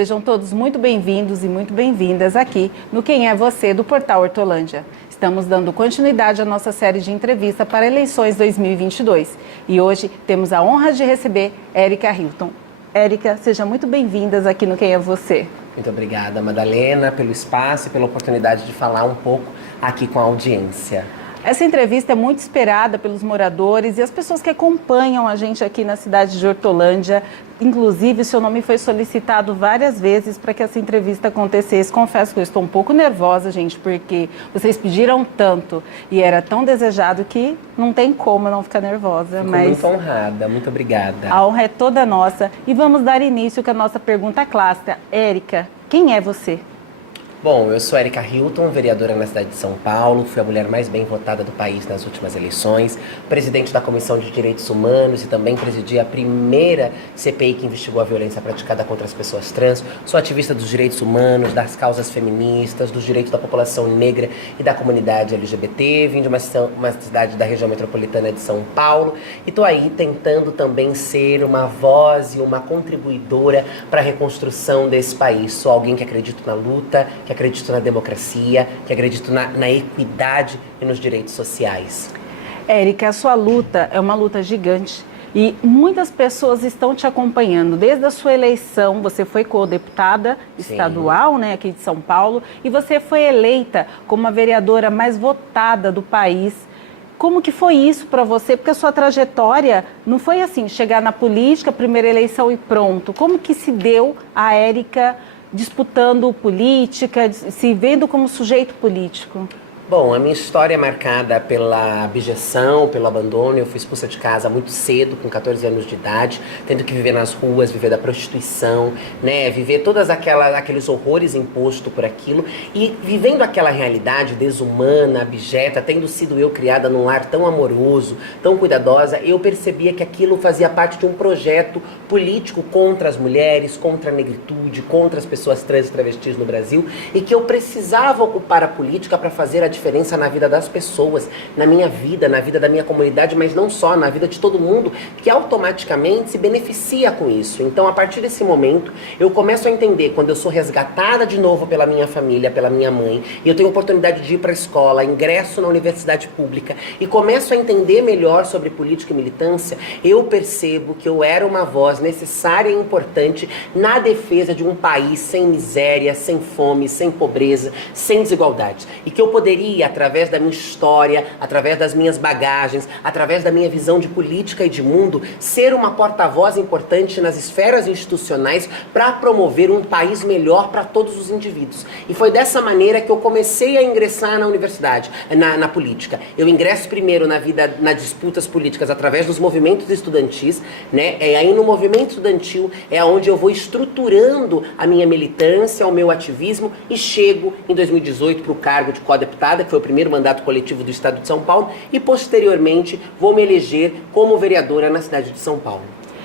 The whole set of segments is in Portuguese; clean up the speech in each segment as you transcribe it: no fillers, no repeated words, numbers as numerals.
Sejam todos muito bem-vindos e muito bem-vindas aqui no Quem é Você do Portal Hortolândia. Estamos dando continuidade à nossa série de entrevista para eleições 2022 e hoje temos a honra de receber Érica Hilton. Érica, seja muito bem-vindas aqui no Quem é Você. Muito obrigada, Madalena, pelo espaço e pela oportunidade de falar um pouco aqui com a audiência. Essa entrevista é muito esperada pelos moradores e as pessoas que acompanham a gente aqui na cidade de Hortolândia. Inclusive, seu nome foi solicitado várias vezes para que essa entrevista acontecesse. Confesso que eu estou um pouco nervosa, gente, porque vocês pediram tanto e era tão desejado que não tem como não ficar nervosa. Fico mas muito honrada, muito obrigada. A honra é toda nossa. E vamos dar início com a nossa pergunta clássica. Érica, quem é você? Bom, eu sou Érica Hilton, vereadora na cidade de São Paulo, fui a mulher mais bem votada do país nas últimas eleições, presidente da Comissão de Direitos Humanos e também presidi a primeira CPI que investigou a violência praticada contra as pessoas trans. Sou ativista dos direitos humanos, das causas feministas, dos direitos da população negra e da comunidade LGBT. Vim de uma cidade da região metropolitana de São Paulo e estou aí tentando também ser uma voz e uma contribuidora para a reconstrução desse país. Sou alguém que acredita na luta, que acredito na democracia, que acredito na equidade e nos direitos sociais. Érica, a sua luta é uma luta gigante e muitas pessoas estão te acompanhando. Desde a sua eleição, você foi co-deputada estadual, né, aqui de São Paulo, e você foi eleita como a vereadora mais votada do país. Como que foi isso para você? Porque a sua trajetória não foi assim, chegar na política, primeira eleição e pronto. Como que se deu a Érica disputando política, se vendo como sujeito político? Bom, a minha história é marcada pela abjeção, pelo abandono. Eu fui expulsa de casa muito cedo, com 14 anos de idade, tendo que viver nas ruas, viver da prostituição, né? Viver todos aqueles horrores impostos por aquilo e vivendo aquela realidade desumana, abjeta, tendo sido eu criada num lar tão amoroso, tão cuidadosa, eu percebia que aquilo fazia parte de um projeto político contra as mulheres, contra a negritude, contra as pessoas trans e travestis no Brasil e que eu precisava ocupar a política para fazer a diferença na vida das pessoas, na minha vida, na vida da minha comunidade, mas não só, na vida de todo mundo, que automaticamente se beneficia com isso. Então, a partir desse momento, eu começo a entender, quando eu sou resgatada de novo pela minha família, pela minha mãe, e eu tenho a oportunidade de ir para a escola, ingresso na universidade pública, e começo a entender melhor sobre política e militância, eu percebo que eu era uma voz necessária e importante na defesa de um país sem miséria, sem fome, sem pobreza, sem desigualdades. E que eu poderia, através da minha história, através das minhas bagagens, através da minha visão de política e de mundo, ser uma porta-voz importante nas esferas institucionais para promover um país melhor para todos os indivíduos. E foi dessa maneira que eu comecei a ingressar na universidade, na política. Eu ingresso primeiro na vida, nas disputas políticas, através dos movimentos estudantis, né? E aí no movimento estudantil é onde eu vou estruturando a minha militância, o meu ativismo e chego em 2018 para o cargo de co-deputada, que foi o primeiro mandato coletivo do estado de São Paulo, e posteriormente vou me eleger como vereadora na cidade de São Paulo.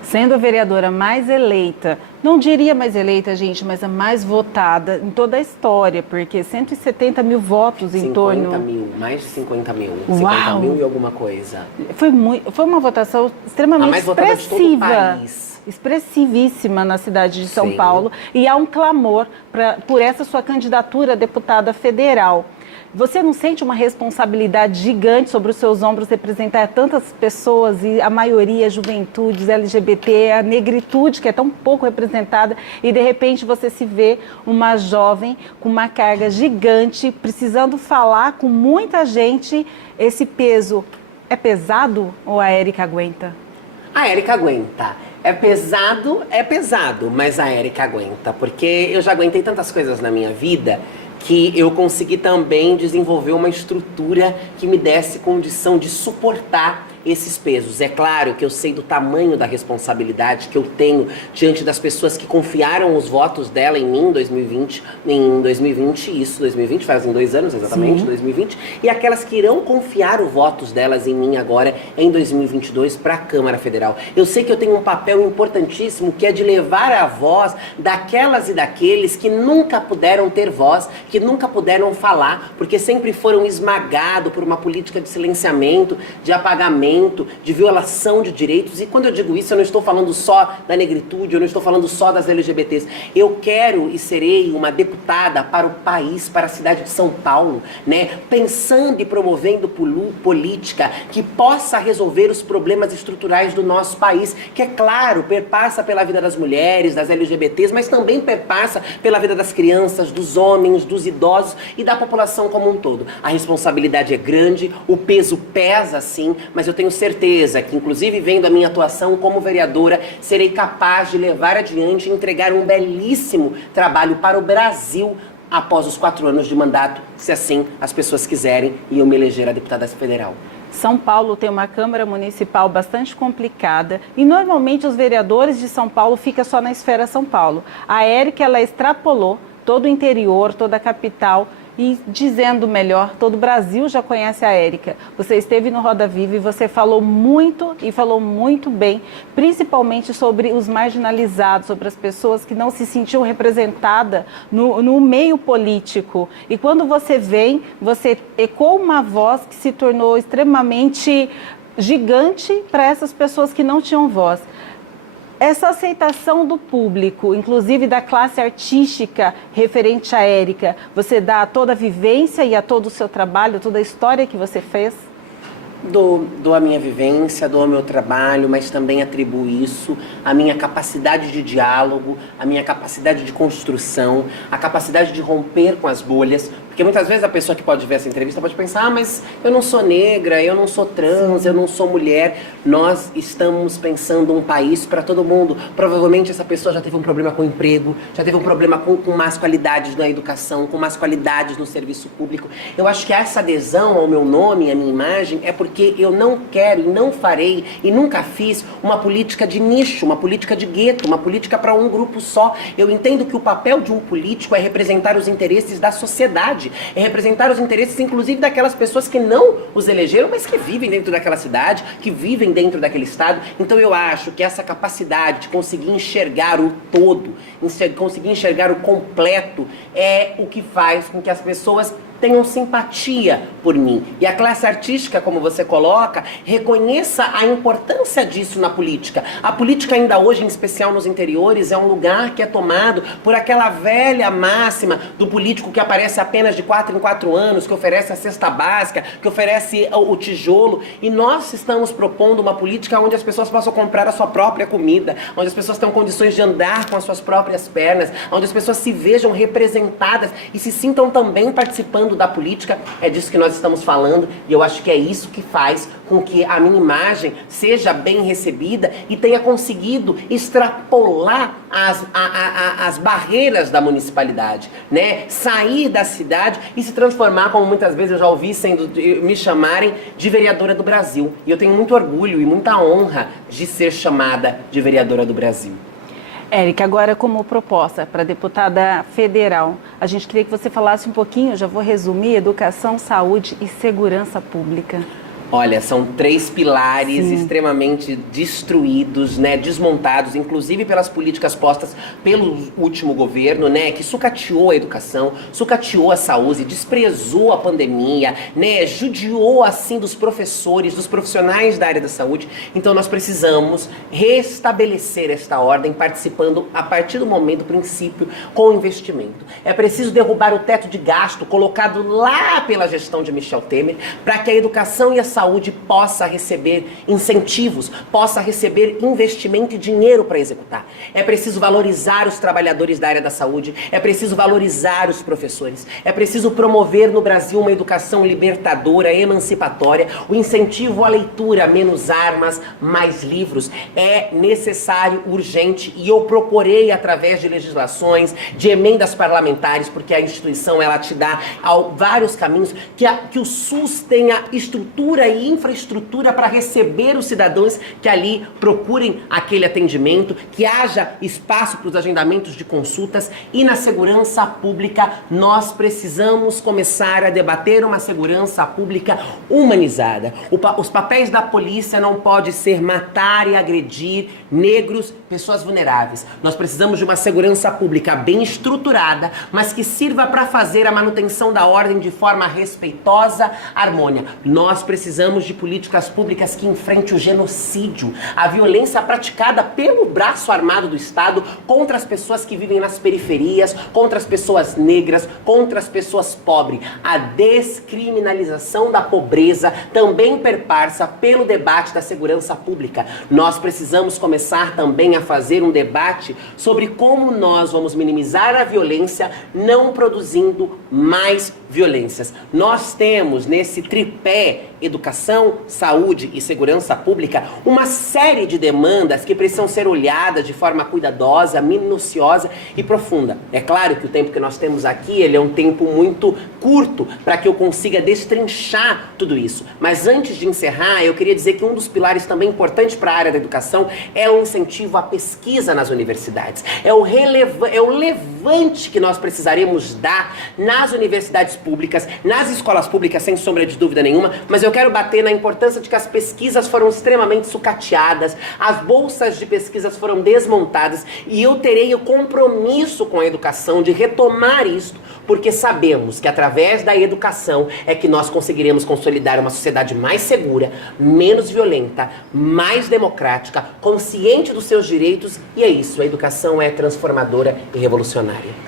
Sendo a vereadora mais eleita, não diria mais eleita, gente, mas a mais votada em toda a história, porque 170 mil votos em torno... 50 mil, mais de 50 mil. Uau. 50 mil e alguma coisa. Foi uma votação extremamente a mais votada de todo o país. Expressivíssima na cidade de São Sim. Paulo, e há um clamor por essa sua candidatura a deputada federal. Você não sente uma responsabilidade gigante sobre os seus ombros representar tantas pessoas, e a maioria juventudes, LGBT, a negritude que é tão pouco representada, e de repente você se vê uma jovem com uma carga gigante, precisando falar com muita gente? Esse peso é pesado ou a Érica aguenta? A Érica aguenta. É pesado, mas a Érica aguenta, porque eu já aguentei tantas coisas na minha vida que eu consegui também desenvolver uma estrutura que me desse condição de suportar esses pesos. É claro que eu sei do tamanho da responsabilidade que eu tenho diante das pessoas que confiaram os votos dela em mim em 2020, isso, 2020, fazem 2 anos exatamente, Sim. 2020, e aquelas que irão confiar os votos delas em mim agora em 2022 para a Câmara Federal. Eu sei que eu tenho um papel importantíssimo, que é de levar a voz daquelas e daqueles que nunca puderam ter voz, que nunca puderam falar, porque sempre foram esmagados por uma política de silenciamento, de apagamento, momento de violação de direitos, e quando eu digo isso, eu não estou falando só da negritude, eu não estou falando só das LGBTs. Eu quero e serei uma deputada para o país, para a cidade de São Paulo, né? Pensando e promovendo política que possa resolver os problemas estruturais do nosso país, que é claro, perpassa pela vida das mulheres, das LGBTs, mas também perpassa pela vida das crianças, dos homens, dos idosos e da população como um todo. A responsabilidade é grande, o peso pesa sim, mas eu tenho certeza que, inclusive vendo a minha atuação como vereadora, serei capaz de levar adiante e entregar um belíssimo trabalho para o Brasil após os 4 anos de mandato, se assim as pessoas quiserem e eu me eleger a deputada federal. São Paulo tem uma Câmara Municipal bastante complicada e normalmente os vereadores de São Paulo ficam só na esfera São Paulo. A Érica, ela extrapolou todo o interior, toda a capital e, dizendo melhor, todo o Brasil já conhece a Érica. Você esteve no Roda Viva e você falou muito e falou muito bem, principalmente sobre os marginalizados, sobre as pessoas que não se sentiam representadas no meio político. E quando você vem, você ecoa uma voz que se tornou extremamente gigante para essas pessoas que não tinham voz. Essa aceitação do público, inclusive da classe artística referente à Érica, você dá a toda a vivência e a todo o seu trabalho, toda a história que você fez? Dou a minha vivência, dou o meu trabalho, mas também atribuo isso à minha capacidade de diálogo, à minha capacidade de construção, à capacidade de romper com as bolhas. Porque muitas vezes a pessoa que pode ver essa entrevista pode pensar, mas eu não sou negra, eu não sou trans, eu não sou mulher. Nós estamos pensando um país para todo mundo. Provavelmente essa pessoa já teve um problema com o emprego, já teve um problema com más qualidades na educação, com más qualidades no serviço público. Eu acho que essa adesão ao meu nome, à minha imagem, é porque eu não quero e não farei e nunca fiz uma política de nicho, uma política de gueto, uma política para um grupo só. Eu entendo que o papel de um político é representar os interesses da sociedade, é representar os interesses, inclusive, daquelas pessoas que não os elegeram, mas que vivem dentro daquela cidade, que vivem dentro daquele estado. Então eu acho que essa capacidade de conseguir enxergar o todo, conseguir enxergar o completo, é o que faz com que as pessoas tenham simpatia por mim. E a classe artística, como você coloca, reconheça a importância disso na política. A política ainda hoje, em especial nos interiores, é um lugar que é tomado por aquela velha máxima do político que aparece apenas de 4 em 4 anos, que oferece a cesta básica, que oferece o tijolo. E nós estamos propondo uma política onde as pessoas possam comprar a sua própria comida, onde as pessoas tenham condições de andar com as suas próprias pernas, onde as pessoas se vejam representadas e se sintam também participando da política. É disso que nós estamos falando e eu acho que é isso que faz com que a minha imagem seja bem recebida e tenha conseguido extrapolar as barreiras da municipalidade, né? Sair da cidade e se transformar, como muitas vezes eu já ouvi me chamarem de vereadora do Brasil. E eu tenho muito orgulho e muita honra de ser chamada de vereadora do Brasil. Érica, agora como proposta para deputada federal, a gente queria que você falasse um pouquinho, já vou resumir, educação, saúde e segurança pública. Olha, são 3 pilares extremamente destruídos, né, desmontados, inclusive pelas políticas postas pelo último governo, né, que sucateou a educação, sucateou a saúde, desprezou a pandemia, né, judiou assim dos professores, dos profissionais da área da saúde. Então nós precisamos restabelecer esta ordem, participando a partir do momento do princípio com investimento. É preciso derrubar o teto de gasto colocado lá pela gestão de Michel Temer, para que a educação e a saúde possa receber incentivos, possa receber investimento e dinheiro para executar. É preciso valorizar os trabalhadores da área da saúde, é preciso valorizar os professores, é preciso promover no Brasil uma educação libertadora, emancipatória, o incentivo à leitura, menos armas, mais livros. É necessário, urgente, e eu procurei através de legislações, de emendas parlamentares, porque a instituição ela te dá vários caminhos, que o SUS tenha estrutura e infraestrutura para receber os cidadãos que ali procurem aquele atendimento, que haja espaço para os agendamentos de consultas. E na segurança pública nós precisamos começar a debater uma segurança pública humanizada. Os papéis da polícia não podem ser matar e agredir negros pessoas vulneráveis. Nós precisamos de uma segurança pública bem estruturada, mas que sirva para fazer a manutenção da ordem de forma respeitosa, harmônia. Nós precisamos de políticas públicas que enfrentem o genocídio, a violência praticada pelo braço armado do Estado contra as pessoas que vivem nas periferias, contra as pessoas negras, contra as pessoas pobres. A descriminalização da pobreza também perpassa pelo debate da segurança pública. Nós precisamos começar também a fazer um debate sobre como nós vamos minimizar a violência, não produzindo mais violências. Nós temos nesse tripé educação, saúde e segurança pública uma série de demandas que precisam ser olhadas de forma cuidadosa, minuciosa e profunda. É claro que o tempo que nós temos aqui, ele é um tempo muito curto para que eu consiga destrinchar tudo isso. Mas antes de encerrar, eu queria dizer que um dos pilares também importantes para a área da educação é o incentivo à pesquisa nas universidades. É o levante que nós precisaremos dar nas universidades públicas, nas escolas públicas, sem sombra de dúvida nenhuma, mas eu quero bater na importância de que as pesquisas foram extremamente sucateadas, as bolsas de pesquisas foram desmontadas, e eu terei o compromisso com a educação de retomar isto, porque sabemos que através da educação é que nós conseguiremos consolidar uma sociedade mais segura, menos violenta, mais democrática, consciente dos seus direitos, e é isso, a educação é transformadora e revolucionária.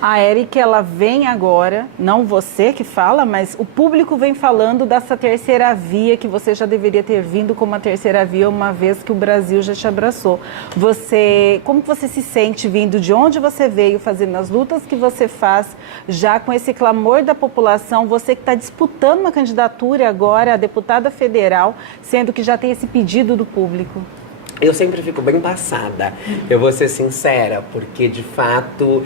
A Érica, ela vem agora, não você que fala, mas o público vem falando dessa terceira via, que você já deveria ter vindo como uma terceira via, uma vez que o Brasil já te abraçou. Como que você se sente vindo, de onde você veio, fazendo as lutas que você faz, já com esse clamor da população, você que está disputando uma candidatura agora a deputada federal, sendo que já tem esse pedido do público? Eu sempre fico bem passada, eu vou ser sincera, porque de fato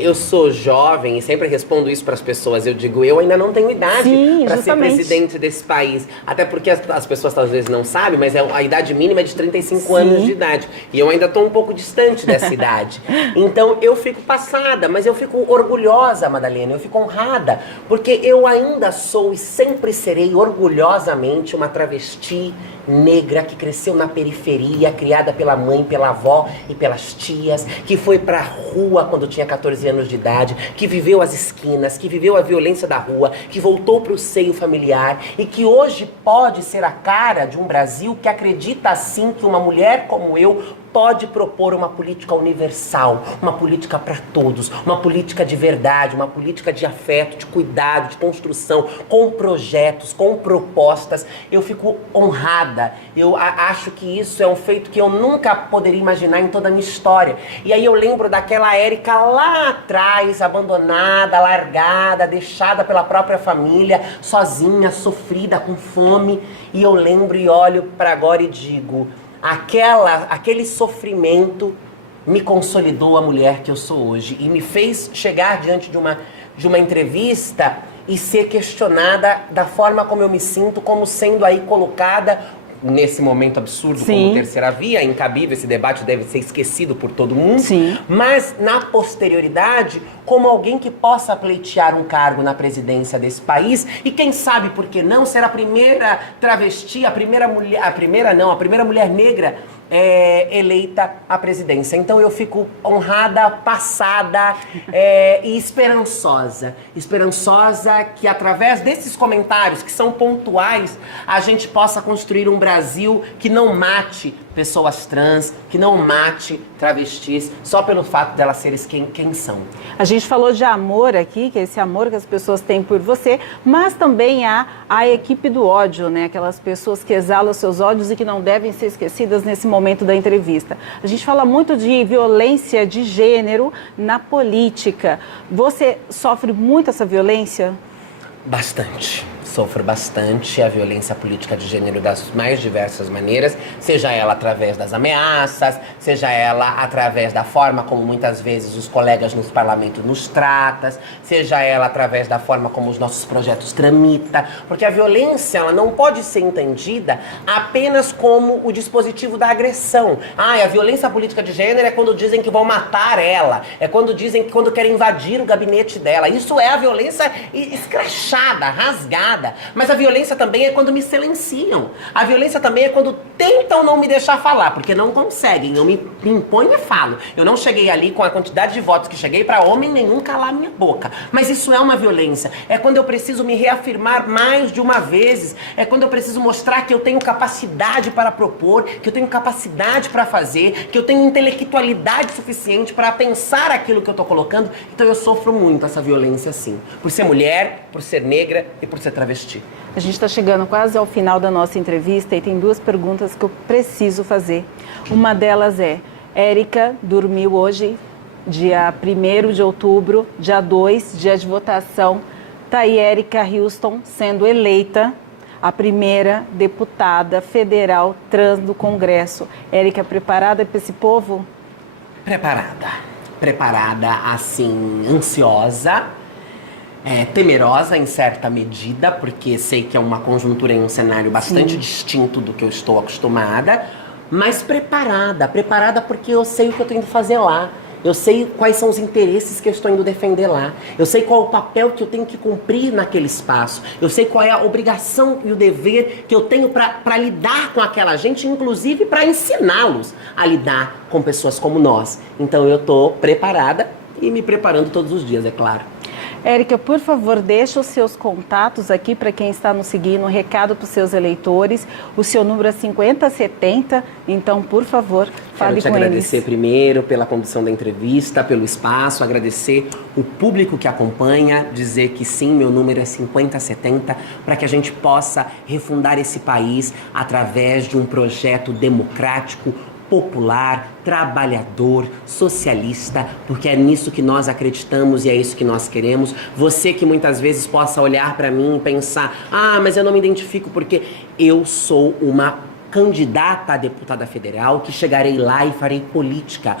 eu sou jovem e sempre respondo isso para as pessoas. Eu digo, eu ainda não tenho idade para ser presidente desse país. Até porque as pessoas às vezes não sabem, mas a idade mínima é de 35 anos de idade. E eu ainda estou um pouco distante dessa idade. Então eu fico passada, mas eu fico orgulhosa, Madalena, eu fico honrada, porque eu ainda sou e sempre serei orgulhosamente uma travesti negra que cresceu na periferia, criada pela mãe, pela avó e pelas tias, que foi pra rua quando tinha 14 anos de idade, que viveu as esquinas, que viveu a violência da rua, que voltou pro seio familiar e que hoje pode ser a cara de um Brasil que acredita assim que uma mulher como eu pode propor uma política universal, uma política para todos, uma política de verdade, uma política de afeto, de cuidado, de construção, com projetos, com propostas. Eu fico honrada, eu acho que isso é um feito que eu nunca poderia imaginar em toda a minha história. E aí eu lembro daquela Érica lá atrás, abandonada, largada, deixada pela própria família, sozinha, sofrida, com fome, e eu lembro e olho para agora e digo, aquele sofrimento me consolidou a mulher que eu sou hoje e me fez chegar diante de uma entrevista e ser questionada da forma como eu me sinto, como sendo aí colocada nesse momento absurdo como terceira via, incabível, esse debate deve ser esquecido por todo mundo, mas na posterioridade, como alguém que possa pleitear um cargo na presidência desse país e quem sabe, por que não, ser a primeira travesti, a primeira mulher negra eleita à presidência. Então eu fico honrada, passada e esperançosa que através desses comentários que são pontuais, a gente possa construir um Brasil que não mate pessoas trans, que não mate travestis só pelo fato delas serem quem são. A gente falou de amor aqui, que é esse amor que as pessoas têm por você, mas também há a equipe do ódio, né? Aquelas pessoas que exalam seus ódios e que não devem ser esquecidas nesse momento da entrevista. A gente fala muito de violência de gênero na política. Você sofre muito essa violência? Bastante. Sofro bastante a violência política de gênero das mais diversas maneiras, seja ela através das ameaças, seja ela através da forma como muitas vezes os colegas nos parlamentos nos tratam, seja ela através da forma como os nossos projetos tramitam, porque a violência ela não pode ser entendida apenas como o dispositivo da agressão. A violência política de gênero é quando dizem que vão matar ela, é quando dizem que quando querem invadir o gabinete dela. Isso é a violência escrachada, rasgada. nada. Mas a violência também é quando me silenciam. A violência também é quando tentam não me deixar falar, porque não conseguem. Eu me imponho e falo. Eu não cheguei ali com a quantidade de votos que cheguei para homem nenhum calar minha boca. Mas isso é uma violência. É quando eu preciso me reafirmar mais de uma vez. É quando eu preciso mostrar que eu tenho capacidade para propor, que eu tenho capacidade para fazer, que eu tenho intelectualidade suficiente para pensar aquilo que eu tô colocando. Então eu sofro muito essa violência, sim. Por ser mulher, por ser negra e por ser travesti. A gente está chegando quase ao final da nossa entrevista e tem duas perguntas que eu preciso fazer. Uma delas é, Érica dormiu hoje, dia 1º de outubro, dia 2, dia de votação. Tá aí Érica Hilton sendo eleita a primeira deputada federal trans do Congresso. Érica, preparada para esse povo? Preparada, assim, ansiosa, temerosa em certa medida, porque sei que é uma conjuntura em um cenário bastante distinto do que eu estou acostumada, mas preparada porque eu sei o que eu tô indo fazer lá. Eu sei quais são os interesses que eu estou indo defender lá. Eu sei qual é o papel que eu tenho que cumprir naquele espaço. Eu sei qual é a obrigação e o dever que eu tenho para lidar com aquela gente, inclusive para ensiná-los a lidar com pessoas como nós. Então eu estou preparada e me preparando todos os dias, é claro. Érica, por favor, deixa os seus contatos aqui para quem está nos seguindo, um recado para os seus eleitores. O seu número é 5070, então, por favor, fale com eles. Quero te agradecer primeiro pela condução da entrevista, pelo espaço, agradecer o público que acompanha, dizer que sim, meu número é 5070, para que a gente possa refundar esse país através de um projeto democrático, popular, trabalhador, socialista, porque é nisso que nós acreditamos e é isso que nós queremos. Você que muitas vezes possa olhar para mim e pensar, mas eu não me identifico porque eu sou uma candidata a deputada federal, que chegarei lá e farei política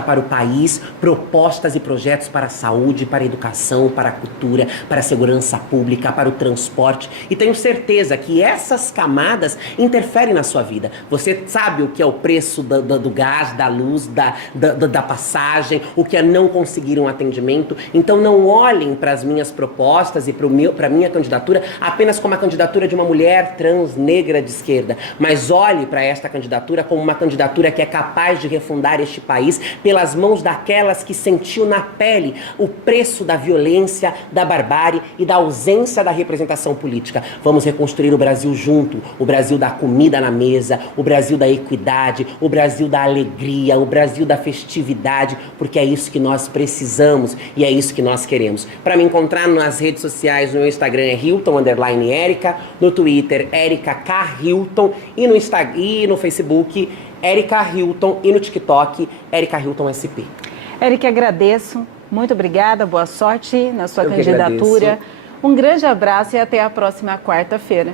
para o país, propostas e projetos para a saúde, para a educação, para a cultura, para a segurança pública, para o transporte, e tenho certeza que essas camadas interferem na sua vida. Você sabe o que é o preço do gás, da luz, da passagem, o que é não conseguir um atendimento. Então não olhem para as minhas propostas e para a minha candidatura apenas como a candidatura de uma mulher trans, negra, de esquerda, mas olhe para esta candidatura como uma candidatura que é capaz de refundar este país pelas mãos daquelas que sentiu na pele o preço da violência, da barbárie e da ausência da representação política. Vamos reconstruir o Brasil junto, o Brasil da comida na mesa, o Brasil da equidade, o Brasil da alegria, o Brasil da festividade, porque é isso que nós precisamos e é isso que nós queremos. Para me encontrar nas redes sociais, no meu Instagram é Hilton_Érica, no Twitter, Érica K. Hilton, e no Instagram e no Facebook, Érica Hilton, e no TikTok, Érica Hilton SP. Érica, agradeço. Muito obrigada, boa sorte na sua Eu candidatura. Um grande abraço e até a próxima quarta-feira.